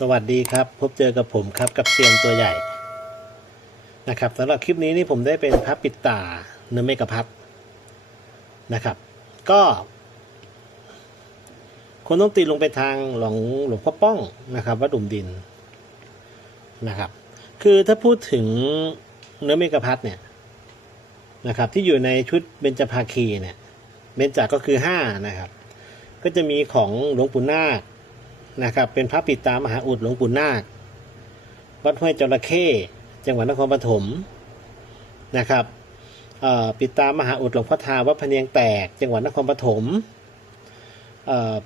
สวัสดีครับ พบเจอกับผมครับกับเซียนตัวใหญ่นะครับสำหรับคลิปนี้นี่ผมได้เป็นพระปิดตาเนื้อเมกะพัดนะครับ ก็คนต้องตีลงไปทางหลวงหลวงพ่อป้องนะครับวัดดุมดินนะครับ คือถ้าพูดถึงเนื้อเมกะพัดเนี่ยนะครับที่อยู่ในชุดเบญจภาคีเนี่ยเบญจาก็คือห้านะครับ ก็จะมีของหลวงปู่นาค นะครับเป็นพระปิดตามหาอุดหลวงปู่นาค วัดห้วยจระเข้จังหวัดนครปฐมนะครับปิดตามหาอุดหลวงพ่อทาวัดพเนียงแตก จังหวัดนครปฐม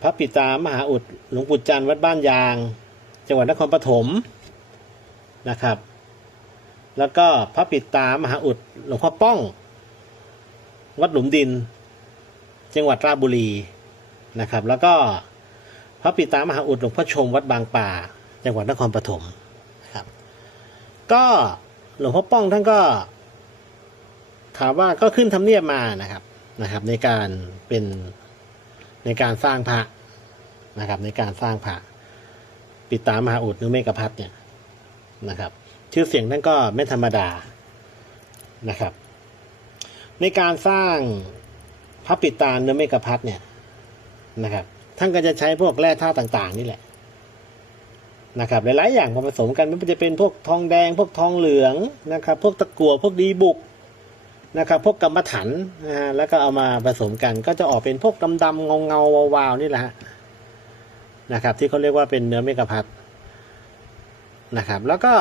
พระปิดตามหาอุดหลวงปู่จันทร์วัดบ้านยาง จังหวัดนครปฐมนะครับ แล้วก็พระปิดตามหาอุดหลวงพ่อป้อง วัดหลุมดิน จังหวัดราชบุรีนะครับ แล้วก็ พระปิตามหาอุดหลวงพ่อชมวัดบางป่า จังหวัดนครปฐมนะครับ ก็หลวงพ่อป้องท่านก็ถามว่าก็ขึ้นทำเนียบมานะครับนะครับ ในการเป็นในการสร้างพระนะครับ ในการสร้างพระปิตามหาอุดหรือเมกพัดเนี่ยนะครับ ชื่อเสียงท่านก็ไม่ธรรมดานะครับ ในการสร้างพระปิตาเนื้อเมกพัดเนี่ยนะครับ ท่านก็จะใช้พวกแร่ธาตุต่างๆ นี่แหละนะครับหลายๆอย่างมาผสมกันไม่ว่าจะเป็นพวกทองแดง พวกทองเหลืองนะครับ พวกตะกั่วพวกดีบุกนะครับ พวกกรรมฐานนะฮะแล้วก็เอามาผสมกัน ก็จะออกเป็นพวกดำๆเงาเงาๆวาวๆนี่แหละฮะนะครับ ที่เขาเรียกว่าเป็นเนื้อเมกะพัดนะครับ แล้วก็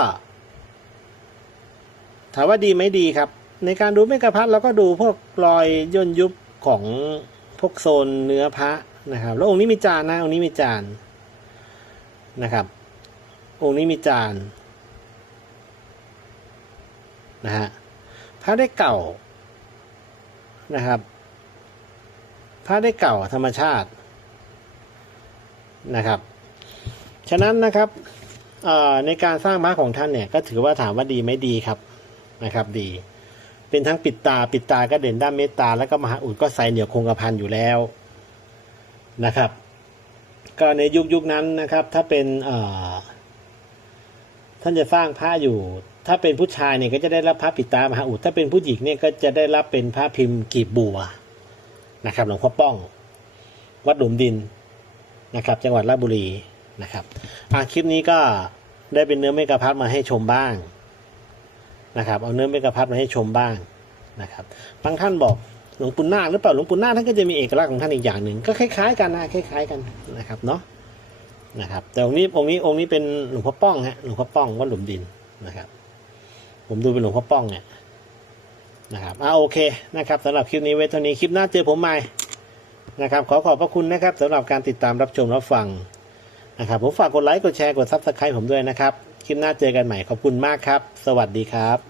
ถามว่าดีไหมดีครับ ในการดูเมกะพัดเราก็ดูพวกรอยย่นยุบของพวกโซนเนื้อพระ นะครับ แล้วองค์นี้มีจานนะองค์นี้มีจานนะครับ องค์นี้มีจานนะฮะพระได้เก่านะครับพระได้เก่าธรรมชาตินะครับ ฉะนั้นนะครับในการสร้างพระของท่านเนี่ยก็ถือว่าถามว่าดีไหมดีครับนะครับ ดี เป็นทั้งปิดตาปิดตาก็เด่นด้านเมตตา แล้วก็มหาอุดก็ใสเหนียวคงกระพันอยู่แล้ว นะครับ ก็ในยุคยุคนั้นนะครับ ถ้าเป็นท่านจะสร้างพระอยู่ ถ้าเป็นผู้ชายเนี่ยก็จะได้รับพระปิตามหาอุดถ้าเป็นผู้หญิงเนี่ยก็จะได้รับเป็นพระพิมพ์กีบบัวนะครับหลวงพ่อป้อง วัดหลุมดินนะครับ จังหวัดราชบุรีนะครับอะคลิปนี้ก็ได้เป็นเนื้อเมกะพัดมาให้ชมบ้างนะครับ เอาเนื้อเมกะพัดมาให้ชมบ้างนะครับ บางท่านบอก หลวงปู่นาคหรือเปล่าหลวงปู่นาคท่านก็จะมีเอกลักษณ์ของท่านอีกอย่างหนึ่งก็คล้ายๆกันนะคล้าย ๆกันนะครับเนาะนะครับ แต่องค์นี้องค์นี้องค์นี้เป็นหลวงพ่อป้องฮะหลวงพ่อป้องวัดหลุมดินนะครับ ผมดูเป็นหลวงพ่อป้องเนี่ยนะครับอ่าโอเคนะครับสำหรับคลิปนี้ไว้เท่านี้คลิปหน้าเจอผมใหม่นะครับ ขอขอบพระคุณนะครับสำหรับการติดตามรับชมรับฟังนะครับผมฝากกดไลค์กดแชร์กดซับสไครต์ผมด้วยนะครับ คลิปหน้าเจอกันใหม่ขอบคุณมากครับ สวัสดีครับ